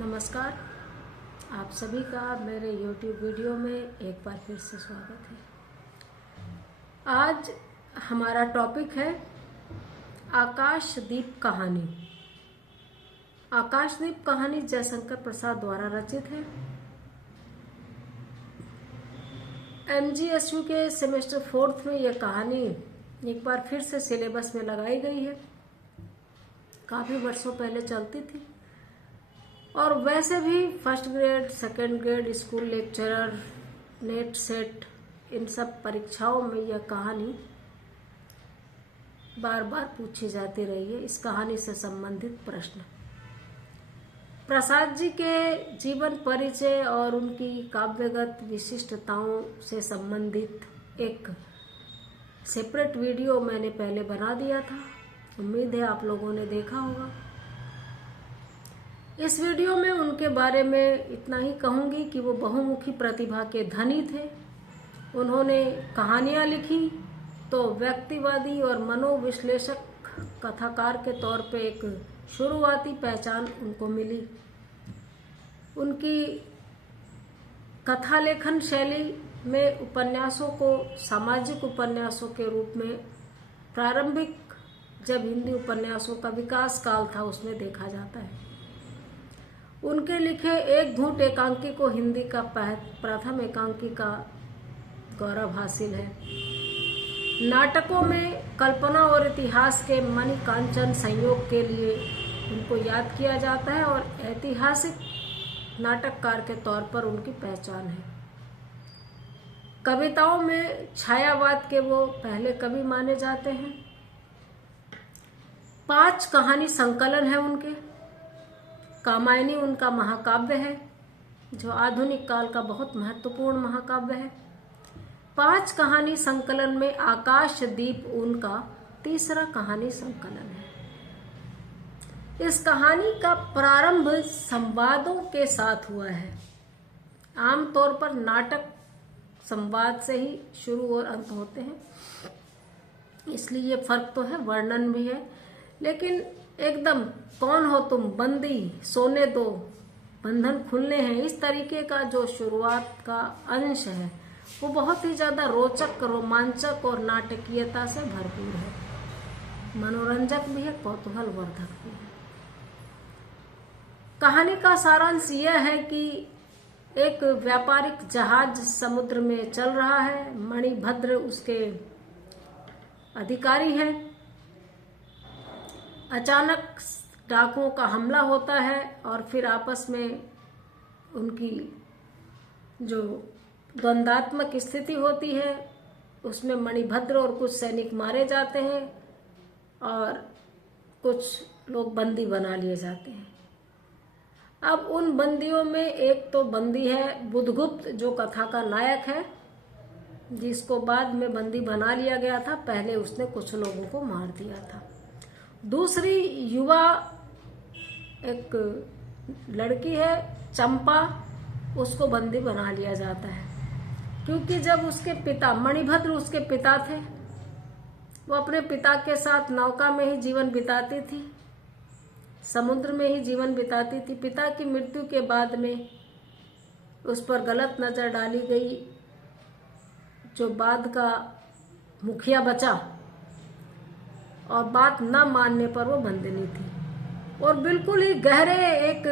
नमस्कार। आप सभी का मेरे YouTube वीडियो में एक बार फिर से स्वागत है। आज हमारा टॉपिक है आकाशदीप कहानी। आकाशदीप कहानी जयशंकर प्रसाद द्वारा रचित है। MGSU के सेमेस्टर 4 में यह कहानी एक बार फिर से सिलेबस में लगाई गई है। काफ़ी वर्षों पहले चलती थी और वैसे भी first grade, second grade, school lecturer, NET SET, इन सब परीक्षाओं में यह कहानी बार बार पूछी जाती रही है। इस कहानी से संबंधित प्रश्न प्रसाद जी के जीवन परिचय और उनकी काव्यगत विशिष्टताओं से संबंधित एक सेपरेट वीडियो मैंने पहले बना दिया था। उम्मीद है आप लोगों ने देखा होगा। इस वीडियो में उनके बारे में इतना ही कहूंगी कि वो बहुमुखी प्रतिभा के धनी थे। उन्होंने कहानियां लिखी तो व्यक्तिवादी और मनोविश्लेषक कथाकार के तौर पे एक शुरुआती पहचान उनको मिली। उनकी कथा लेखन शैली में उपन्यासों को सामाजिक उपन्यासों के रूप में प्रारंभिक जब हिंदी उपन्यासों का विकास काल था उसमें देखा जाता है। उनके लिखे एक घूंट एकांकी को हिंदी का प्रथम एकांकी का गौरव हासिल है। नाटकों में कल्पना और इतिहास के मणिकांचन संयोग के लिए उनको याद किया जाता है और ऐतिहासिक नाटककार के तौर पर उनकी पहचान है। कविताओं में छायावाद के वो पहले कवि माने जाते हैं। 5 कहानी संकलन है उनके। कामायनी उनका महाकाव्य है जो आधुनिक काल का बहुत महत्वपूर्ण महाकाव्य है। 5 कहानी संकलन में आकाशदीप उनका तीसरा कहानी संकलन है। इस कहानी का प्रारंभ संवादों के साथ हुआ है। आमतौर पर नाटक संवाद से ही शुरू और अंत होते हैं, इसलिए ये फर्क तो है, वर्णन भी है। लेकिन एकदम कौन हो तुम, बंदी, सोने दो, बंधन खुलने हैं, इस तरीके का जो शुरुआत का अंश है वो बहुत ही ज्यादा रोचक, रोमांचक और नाटकीयता से भरपूर है। मनोरंजक भी है, कौतूहलवर्धक भी है। कहानी का सारांश यह है कि एक व्यापारिक जहाज समुद्र में चल रहा है। मणिभद्र उसके अधिकारी हैं। अचानक डाकुओं का हमला होता है और फिर आपस में उनकी जो द्वंद्वात्मक स्थिति होती है उसमें मणिभद्र और कुछ सैनिक मारे जाते हैं और कुछ लोग बंदी बना लिए जाते हैं। अब उन बंदियों में एक तो बंदी है बुधगुप्त, जो कथा का नायक है, जिसको बाद में बंदी बना लिया गया था। पहले उसने कुछ लोगों को मार दिया था। दूसरी युवा एक लड़की है चंपा, उसको बंदी बना लिया जाता है क्योंकि जब उसके पिता, मणिभद्र उसके पिता थे, वो अपने पिता के साथ नौका में ही जीवन बिताती थी, समुद्र में ही जीवन बिताती थी। पिता की मृत्यु के बाद में उस पर गलत नजर डाली गई। जो बाद का मुखिया बचा और बात न मानने पर वो बंदिनी थी और बिल्कुल ही गहरे एक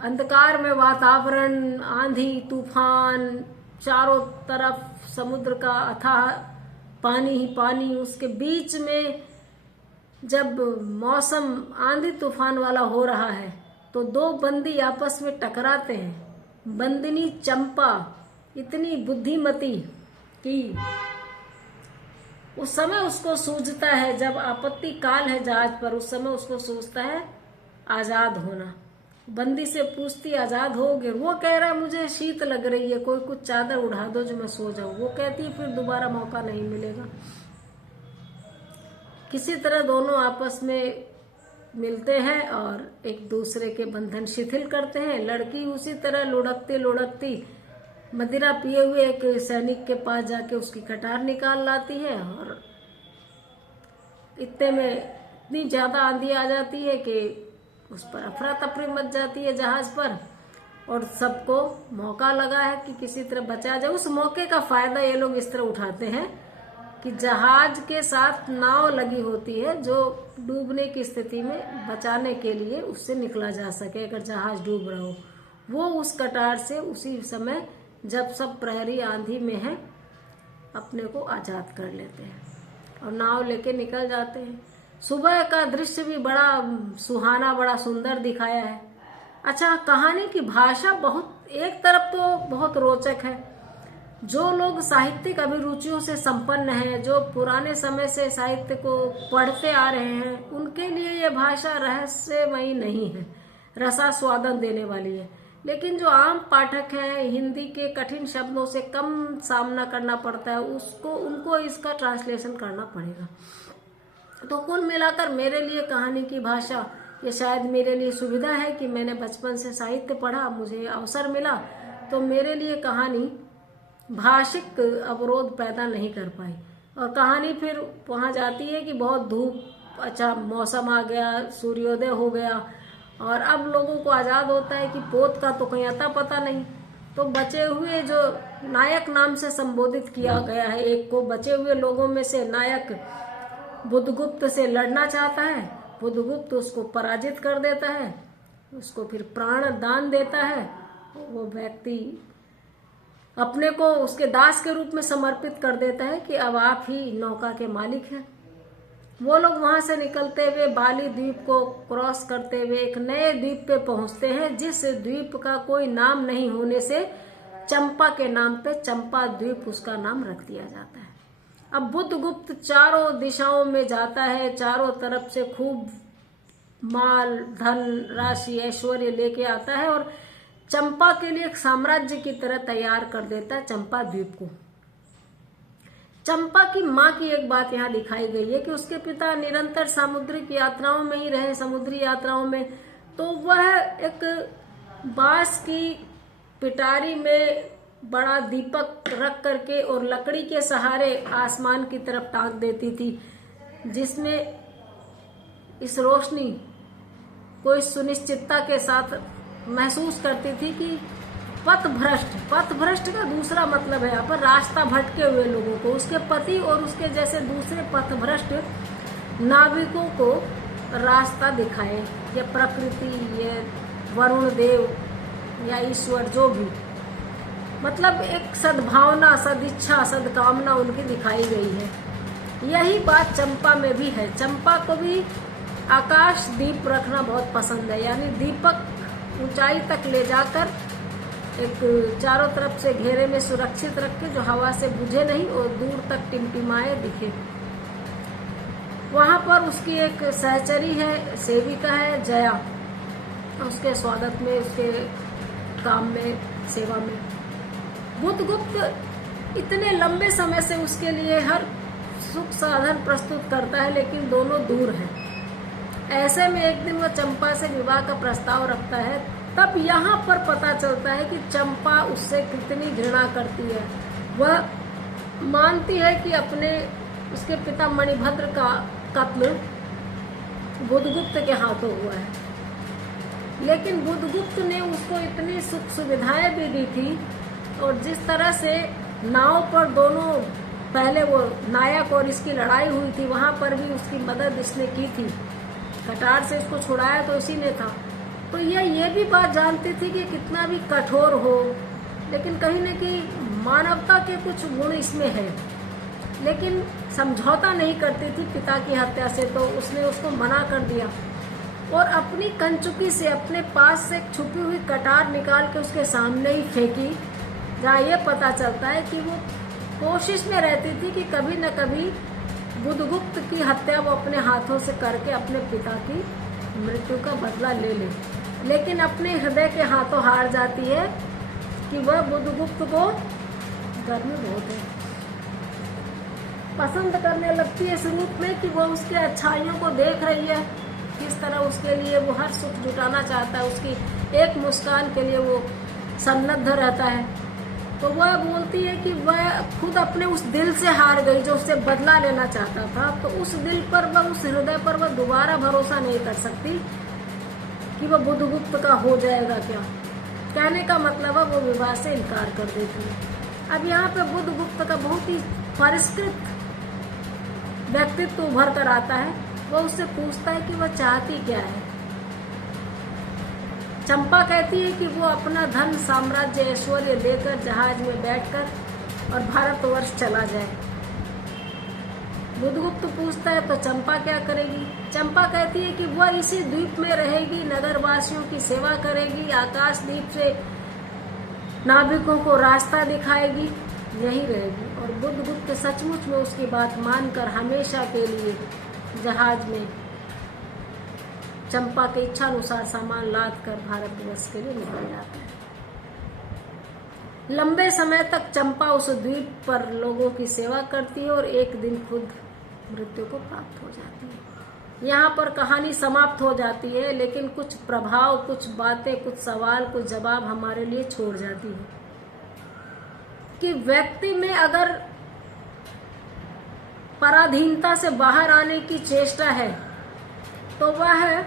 अंधकार में वातावरण, आंधी तूफान, चारों तरफ समुद्र का अथाह पानी ही पानी, उसके बीच में जब मौसम आंधी तूफान वाला हो रहा है तो 2 बंदी आपस में टकराते हैं। बंदिनी चंपा इतनी बुद्धिमती कि उस समय उसको सूझता है, जब आपत्ति काल है जहाज पर, उस समय उसको सूझता है आजाद होना। बंदी से पूछती आजाद होगे? वो कह रहा मुझे शीत लग रही है, कोई कुछ चादर उड़ा दो जो मैं सो जाऊं। वो कहती फिर दोबारा मौका नहीं मिलेगा। किसी तरह दोनों आपस में मिलते हैं और एक दूसरे के बंधन शिथिल करते हैं। लड़की उसी तरह लुढ़कती लुढ़कती मदिरा पिए हुए एक सैनिक के पास जाके उसकी कटार निकाल लाती है और इतने में इतनी ज्यादा आंधी आ जाती है कि उस पर अफरा तफरी मच जाती है जहाज पर, और सबको मौका लगा है कि किसी तरह बचा जाए। उस मौके का फायदा ये लोग इस तरह उठाते हैं कि जहाज के साथ नाव लगी होती है जो डूबने की स्थिति में बचाने के लिए उससे निकला जा सके। अगर जहाज डूब रहा हो, वो उस कटार से उसी समय जब सब प्रहरी आंधी में है अपने को आजाद कर लेते हैं और नाव लेके निकल जाते हैं। सुबह का दृश्य भी बड़ा सुहाना, बड़ा सुंदर दिखाया है। अच्छा, कहानी की भाषा बहुत एक तरफ तो बहुत रोचक है। जो लोग साहित्यिक अभिरुचियों से संपन्न हैं, जो पुराने समय से साहित्य को पढ़ते आ रहे हैं, उनके लिए ये भाषा रहस्यमयी नहीं है, रसास्वादन देने वाली है। लेकिन जो आम पाठक हैं, हिंदी के कठिन शब्दों से कम सामना करना पड़ता है, उनको इसका ट्रांसलेशन करना पड़ेगा। तो कुल मिलाकर मेरे लिए कहानी की भाषा, ये शायद मेरे लिए सुविधा है कि मैंने बचपन से साहित्य पढ़ा, मुझे अवसर मिला, तो मेरे लिए कहानी भाषिक अवरोध पैदा नहीं कर पाई। और कहानी फिर वहाँ जाती है कि बहुत धूप, अच्छा मौसम आ गया, सूर्योदय हो गया और अब लोगों को आज़ाद होता है कि पोत का तो कहीं अता पता नहीं। तो बचे हुए जो नायक नाम से संबोधित किया गया है एक को, बचे हुए लोगों में से नायक बुद्धगुप्त से लड़ना चाहता है। बुद्धगुप्त उसको पराजित कर देता है, उसको फिर प्राण दान देता है। वो व्यक्ति अपने को उसके दास के रूप में समर्पित कर देता है कि अब आप ही नौका के मालिक हैं। वो लोग वहां से निकलते हुए बाली द्वीप को क्रॉस करते हुए एक नए द्वीप पे पहुंचते हैं, जिस द्वीप का कोई नाम नहीं होने से चंपा के नाम पे चंपा द्वीप उसका नाम रख दिया जाता है। अब बुद्धगुप्त चारों दिशाओं में जाता है, चारों तरफ से खूब माल, धन, राशि, ऐश्वर्य लेके आता है और चंपा के लिए एक साम्राज्य की तरह तैयार कर देता है चंपा द्वीप को। चंपा की माँ की एक बात यहाँ दिखाई गई है कि उसके पिता निरंतर सामुद्रिक यात्राओं में ही रहे, समुद्री यात्राओं में, तो वह एक बांस की पिटारी में बड़ा दीपक रख करके और लकड़ी के सहारे आसमान की तरफ टांग देती थी, जिसमें इस रोशनी को इस सुनिश्चितता के साथ महसूस करती थी कि पथ भ्रष्ट का दूसरा मतलब है यहाँ पर रास्ता भटके हुए लोगों को, उसके पति और उसके जैसे दूसरे पथ भ्रष्ट नाविकों को रास्ता दिखाए। ये प्रकृति, ये वरुण देव या ईश्वर, जो भी, मतलब एक सद्भावना, सदिच्छा, सदकामना उनकी दिखाई गई है। यही बात चंपा में भी है। चंपा को भी आकाश दीप रखना बहुत पसंद है, यानी दीपक ऊंचाई तक ले जाकर एक चारों तरफ से घेरे में सुरक्षित रख के जो हवा से बुझे नहीं और दूर तक टिमटिमाए दिखे। वहां पर उसकी एक सहचरी है, सेविका है जया, उसके स्वागत में, उसके काम में, सेवा में बुद्धगुप्त इतने लंबे समय से उसके लिए हर सुख साधन प्रस्तुत करता है, लेकिन दोनों दूर हैं। ऐसे में एक दिन वह चंपा से विवाह का प्रस्ताव रखता है। तब यहाँ पर पता चलता है कि चंपा उससे कितनी घृणा करती है। वह मानती है कि उसके पिता मणिभद्र का कत्ल बुद्धगुप्त के हाथों हुआ है, लेकिन बुद्धगुप्त ने उसको इतनी सुख सुविधाएं भी दी थी और जिस तरह से नाव पर दोनों, पहले वो नायक और इसकी लड़ाई हुई थी, वहां पर भी उसकी मदद इसने की थी, कटार से इसको छुड़ाया तो इसी ने था। तो ये भी बात जानती थी कि कितना भी कठोर हो, लेकिन कहीं न कहीं मानवता के कुछ गुण इसमें है, लेकिन समझौता नहीं करती थी पिता की हत्या से, तो उसने उसको मना कर दिया और अपनी कंचुकी से अपने पास से छुपी हुई कटार निकाल के उसके सामने ही फेंकी, जहाँ ये पता चलता है कि वो कोशिश में रहती थी कि कभी न कभी बुद्धगुप्त की हत्या वो अपने हाथों से करके अपने पिता की मृत्यु का बदला ले ले, लेकिन अपने हृदय के हाथों हार जाती है कि वह बुद्धगुप्त को गर्मी बहुत है पसंद करने लगती है इस रूप में कि वह उसके अच्छाइयों को देख रही है, किस तरह उसके लिए वो हर सुख जुटाना चाहता है, उसकी एक मुस्कान के लिए वो सन्नद्ध रहता है। तो वह बोलती है कि वह खुद अपने उस दिल से हार गई जो उससे बदला लेना चाहता था, तो उस दिल पर वह, उस हृदय पर वह दोबारा भरोसा नहीं कर सकती कि वो बुधगुप्त का हो जाएगा क्या। कहने का मतलब है वो विवाह से इनकार कर देती है। अब यहाँ पे बुधगुप्त का बहुत ही परिष्कृत व्यक्तित्व उभर कर आता है। वो उससे पूछता है कि वह चाहती क्या है। चंपा कहती है कि वो अपना धन साम्राज्य ऐश्वर्य लेकर जहाज में बैठकर और भारतवर्ष चला जाए। बुधगुप्त पूछता है तो चंपा क्या करेगी। चंपा कहती है कि वह इसी द्वीप में रहेगी, नगरवासियों की सेवा करेगी, आकाश द्वीप से नाविकों को रास्ता दिखाएगी, यही रहेगी। और बुधगुप्त सचमुच में उसकी बात मानकर हमेशा के लिए जहाज में चंपा के इच्छा अनुसार सामान लाद कर भारतवर्ष के लिए निकल जाता है। लंबे समय तक चंपा उस द्वीप पर लोगों की सेवा करती है और एक दिन खुद मृत्यु को प्राप्त हो जाती है। यहाँ पर कहानी समाप्त हो जाती है, लेकिन कुछ प्रभाव, कुछ बातें, कुछ सवाल, कुछ जवाब हमारे लिए छोड़ जाती है कि व्यक्ति में अगर पराधीनता से बाहर आने की चेष्टा है तो वह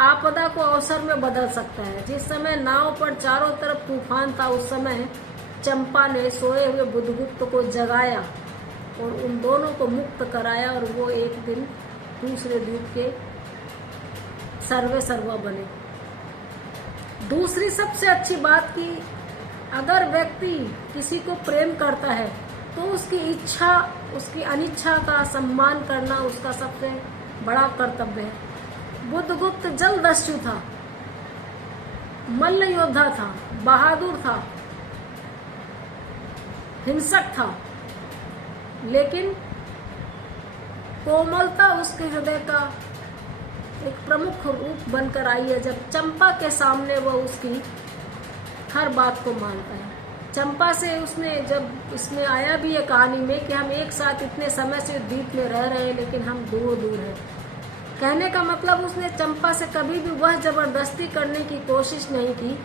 आपदा को अवसर में बदल सकता है। जिस समय नाव पर चारों तरफ तूफान था, उस समय चंपा ने सोए हुए बुधगुप्त को जगाया और उन दोनों को मुक्त कराया और वो एक दिन दूसरे द्वीप के सर्वे सर्वा बने। दूसरी सबसे अच्छी बात कि अगर व्यक्ति किसी को प्रेम करता है तो उसकी इच्छा, उसकी अनिच्छा का सम्मान करना उसका सबसे बड़ा कर्तव्य है। बुधगुप्त जलदस्यु था, मल्ल योद्धा था, बहादुर था, हिंसक था, लेकिन कोमलता उसके हृदय का एक प्रमुख रूप बनकर आई है जब चंपा के सामने वह उसकी हर बात को मानता है। चंपा से उसने, जब इसमें आया भी है कहानी में कि हम एक साथ इतने समय से द्वीप में रह रहे हैं लेकिन हम दूर दूर हैं। कहने का मतलब उसने चंपा से कभी भी वह जबरदस्ती करने की कोशिश नहीं की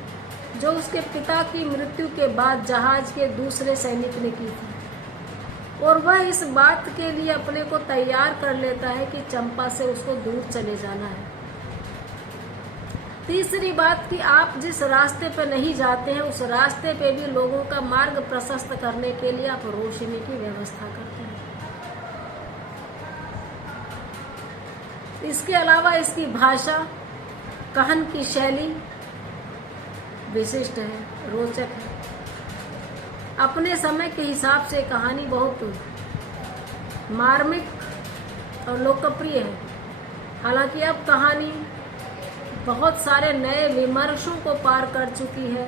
जो उसके पिता की मृत्यु के बाद जहाज के दूसरे सैनिक ने की थी। और वह इस बात के लिए अपने को तैयार कर लेता है कि चंपा से उसको दूर चले जाना है। तीसरी बात कि आप जिस रास्ते पे नहीं जाते हैं उस रास्ते पे भी लोगों का मार्ग प्रशस्त करने के लिए आप रोशनी की व्यवस्था करते हैं। इसके अलावा इसकी भाषा, कहन की शैली विशिष्ट है, रोचक है। अपने समय के हिसाब से कहानी बहुत मार्मिक और लोकप्रिय है। हालांकि अब कहानी बहुत सारे नए विमर्शों को पार कर चुकी है।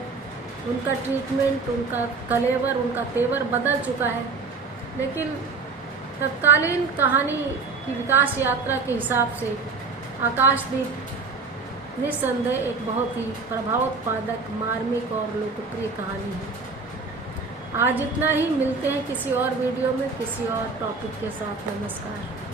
उनका ट्रीटमेंट, उनका कलेवर, उनका तेवर बदल चुका है, लेकिन तत्कालीन कहानी की विकास यात्रा के हिसाब से आकाशदीप निस्संदेह एक बहुत ही प्रभावोत्पादक, मार्मिक और लोकप्रिय कहानी है। आज इतना ही, मिलते हैं किसी और वीडियो में किसी और टॉपिक के साथ। नमस्कार।